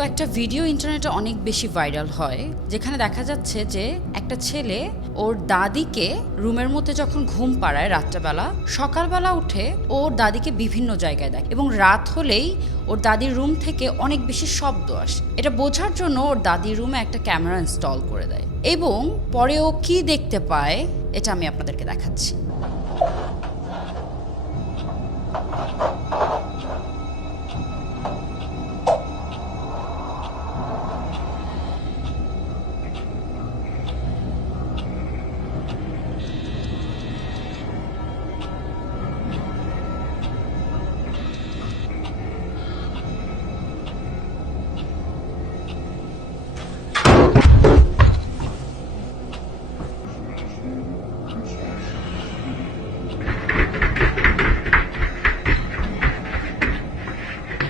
তো একটা ভিডিও ইন্টারনেটে অনেক বেশি ভাইরাল হয়, যেখানে দেখা যাচ্ছে যে একটা ছেলে ওর দাদিকে রুমের মধ্যে যখন ঘুম পাড়ায় রাত্রেবেলা, সকালবেলা উঠে ওর দাদিকে বিভিন্ন জায়গায় দেখে এবং রাত হলেই ওর দাদির রুম থেকে অনেক বেশি শব্দ আসে। এটা বোঝার জন্য ওর দাদির রুমে একটা ক্যামেরা ইনস্টল করে দেয় এবং পরে ও কি দেখতে পায় এটা আমি আপনাদেরকে দেখাচ্ছি।